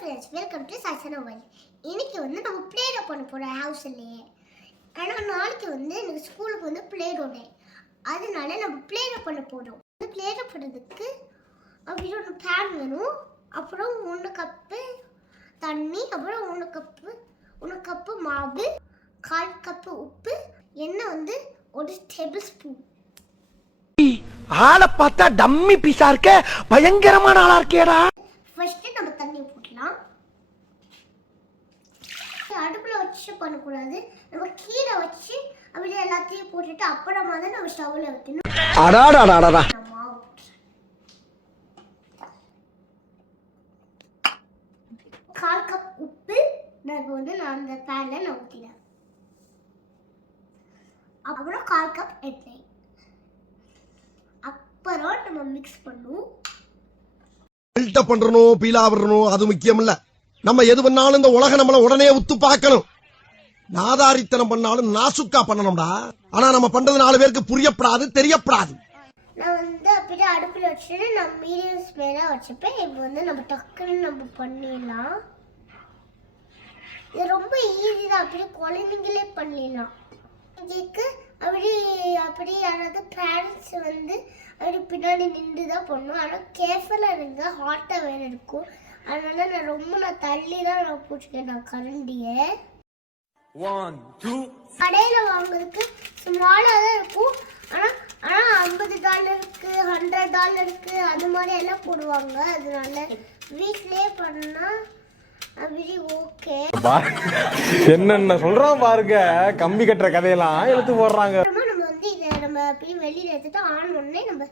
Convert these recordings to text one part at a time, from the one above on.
friends, welcome to Sasana World. இன்னைக்கு வந்து நம்ம Play-Doh பண்ண போறோம் ஹவுஸ்லயே. ஆனா நாளைக்கு வந்து எனக்கு ஸ்கூலுக்கு வந்து Play-Doh டே. அதனால நம்ம Play-Doh பண்ண போறோம். Play-Doh பண்றதுக்கு அப்படியே ஒரு pan வேணும். அப்புறம் 1 கப் தண்ணி, அப்புறம் 1 கப் மாவு, 1/4 கப் உப்பு, எண்ணெய் வந்து 1 டேபிள் ஸ்பூன். ஆளை பார்த்தா டம்மி பீஸா இருக்க, பயங்கரமான ஆளா இருக்கேடா. ஃபர்ஸ்ட் நம்ம தண்ணி போடலாம். அடுப்புல வச்சு பண்ணக்கூடாது, நம்ம கீழே வச்சு அப்படியே எல்லாத்தையும் போட்டுட்டு அப்புறமா தான் நம்ம ஸ்டவ்ல வைக்கணும். அடாடாடாடா. 1/4 கப் உப்பு நான் அந்த பேன்ல ஊத்திட்டேன். அப்புறம் 1/4 கப் எண்ணெய். அப்புறம் நம்ம மிக்ஸ் பண்ணுவோம். ஃபில்டர் பண்றணும், பீலா வரணும், அது முக்கியம் இல்ல. நம்ம எது பண்ணாலும் இந்த உலக நம்மள உடனே உத்து பார்க்கணும். நாதாரித்தனம் பண்ணாலும் நாசுக்கா பண்ணணும்டா. ஆனா நம்ம பண்றது 4 பேருக்கு புரியப்படாது, தெரியப்படாது. நான் வந்து அப்படியே அடுப்புல வச்சுட்டு நான் மீடியம் ஸ்பீடா வச்சுப்பேன். இப்போ வந்து நம்ம டக்குன்னு நம்ம பண்ணிடலாம். இது ரொம்ப ஈஸி தான், அப்படியே குழந்தைங்களே பண்ணிடலாம். இதுக்கு அப்படி யாராவது பேரண்ட்ஸ் வந்து அப்படி பின்னாடி நின்று தான் பண்ணும். ஆனால் கேர்ஃபுல்லாக இருங்க, ஹாட்டாக வேறு இருக்கும். அதனால நான் தள்ளி தான் நான் பூச்சிக்கிறேன் நான் கரண்டியை. கடையில் வாங்குறதுக்கு ஸ்மாலாக தான் இருக்கும். ஆனால் $50, $100 அது மாதிரி எல்லாம் போடுவாங்க. அதனால வீட்லயே பண்ணா அப்படி ஓகே. என்னென்ன சொல்றான் பாருங்க, கம்பி கட்டுற கதையெல்லாம் எடுத்து போடுறாங்க. நம்ம வந்து இதை நம்ம அப்படி வெளியில எடுத்துட்டு ஆன் பண்ணே நம்ம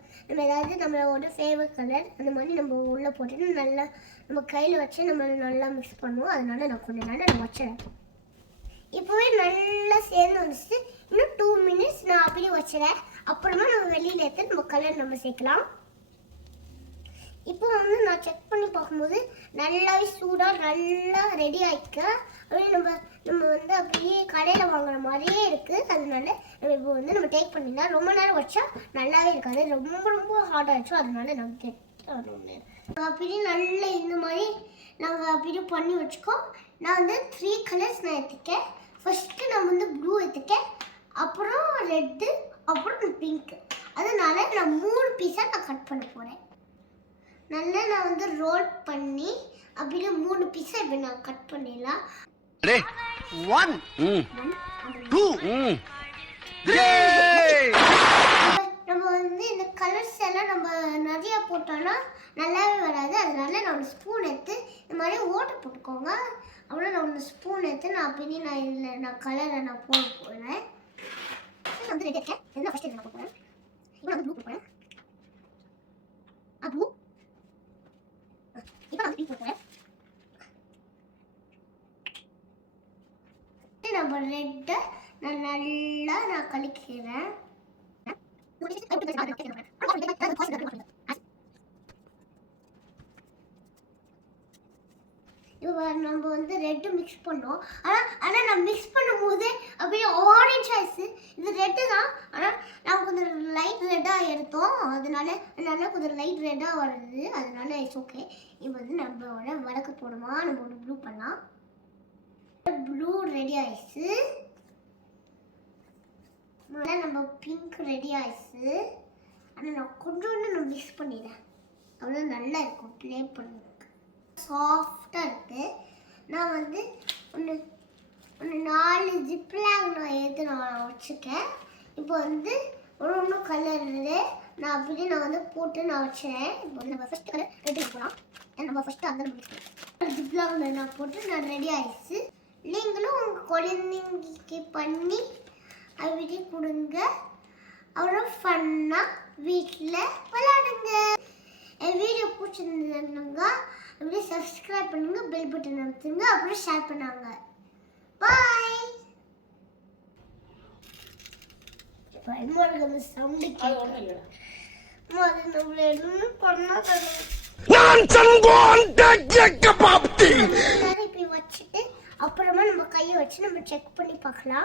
ஏதாவது நம்மளோட ஃபேவரட் கலர் அந்த மாதிரி நம்ம உள்ள போட்டுட்டு நல்லா நம்ம கையில வச்சு நம்ம நல்லா மிக்ஸ் பண்ணுவோம். அதனால நான் கொஞ்ச நேரம் நான் வச்சேன். இப்போவே நல்லா சேர்ந்து வந்துச்சு. இன்னும் 2 மினிட்ஸ் நான் அப்படியே வச்சுறேன். அப்புறமா நம்ம வெளியில எடுத்து நம்ம கலர் நம்ம சேர்க்கலாம். இப்போ வந்து நான் செக் பண்ணி பார்க்கும்போது நல்லாவே சூடாக நல்லா ரெடி ஆகிக்க. அப்படியே நம்ம வந்து அப்படியே கடையில் வாங்குற மாதிரியே இருக்குது. அதனால நம்ம இப்போ வந்து நம்ம டேக் பண்ணிடலாம். ரொம்ப நேரம் வச்சா நல்லாவே இருக்காது, ரொம்ப ஹார்ட் ஆகிடுச்சோ. அதனால நம்ம அப்படியே நல்லா இந்த மாதிரி நாங்கள் அப்படியே பண்ணி வச்சுக்கோ. நான் வந்து 3 கலர்ஸ் நான் எடுத்துக்கேன். ஃபர்ஸ்ட்டு நான் வந்து ப்ளூ எடுத்துக்கேன், அப்புறம் ரெட்டு, அப்புறம் பிங்க். அதனால நான் 3 பீஸாக நான் கட் பண்ண போகிறேன். நல்லா நான் வந்து ரோல் பண்ணி அப்படியே 3 பீஸா இப்ப நான் கட் பண்ணிடலாம். 1 2 நம்ம வந்து இந்த கலர்ஸ் எல்லாம் நம்ம நிறைய போட்டோம்னா நல்லாவே வராது. அதனால நான் ஒரு ஸ்பூன் எடுத்து இந்த மாதிரி ஓட்டை போட்டுக்கோங்க. அப்புறம் நான் ஒரு ஸ்பூன் எடுத்து நான் அப்படியே நான் இதில் நான் கலரை நான் போடுறேன். நான் வந்து ரெடி இருக்கேன். என்ன ஃபர்ஸ்ட் நான் போடுறேன். இப்போ நான் ப்ளூ போடுறேன். ப்ளூ இப்போ நான் பிங்க் போடுறேன். நம்ம ரெட்டை நான் நல்லா நான் கலக்கிறேன். இப்போ நம்ம வந்து ரெட்டு மிக்ஸ் பண்ணோம். ஆனால் நான் மிக்ஸ் பண்ணும்போது அப்படியே ஆரஞ்ச் ஆயிடுச்சு. இது ரெட்டு தான், ஆனால் நான் கொஞ்சம் லைட் ரெட்டாக எடுத்தோம். அதனால கொஞ்சம் லைட் ரெட்டாக வருது. அதனால இட்ஸ் ஓகே. இப்போ வந்து நம்மளோட வடக்கு போடுமா, நம்ம ஒரு ப்ளூ பண்ணலாம். ப்ளூ ரெடி ஆயிடுச்சு. நம்ம பிங்க் ரெடி ஆயிடுச்சு. ஆனால் நான் கொஞ்சோண்டு நான் மிக்ஸ் பண்ணிடுறேன். அவ்வளோ நல்லா இருக்கும் ப்ளே பண்ணுறதுக்கு, சாஃப்டாக இருக்குது. நான் வந்து ஒன்று 4 ஜிப்லாக் நான் எடுத்து நான் வச்சுருக்கேன். இப்போ வந்து ஒன்று கலர் நான் அப்படியே நான் வந்து போட்டு நான் வச்சேன். இப்போ நம்ம ஃபஸ்ட் கலர் ரெடி போகலாம். நம்ம ஃபஸ்ட்டு அந்த ஜிப்லாக் நான் போட்டு நான் ரெடி ஆகிடுச்சு. நீங்களும் உங்கள் குழந்தைங்களுக்கு பண்ணி அப்படி கொடுங்க. அப்புறம் ஃபன்னாக வீட்டில் விளையாடுங்க. என் வீடியோ பிடிச்சிருந்தாங்க அப்படியே சப்ஸ்கிரைப் பண்ணுங்க, பெல் பட்டன் அமுத்துங்க, அப்புறம் ஷேர் பண்ணாங்க. பாய். நம்ம சவுண்ட் கேட்கல. அது நம்மள என்ன பண்ணா இப்படி வச்சுட்டு அப்புறமா நம்ம கையை வச்சு நம்ம செக் பண்ணி பார்க்கலாம்.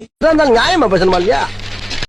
நியாயமா பேசணுமா இல்லையா?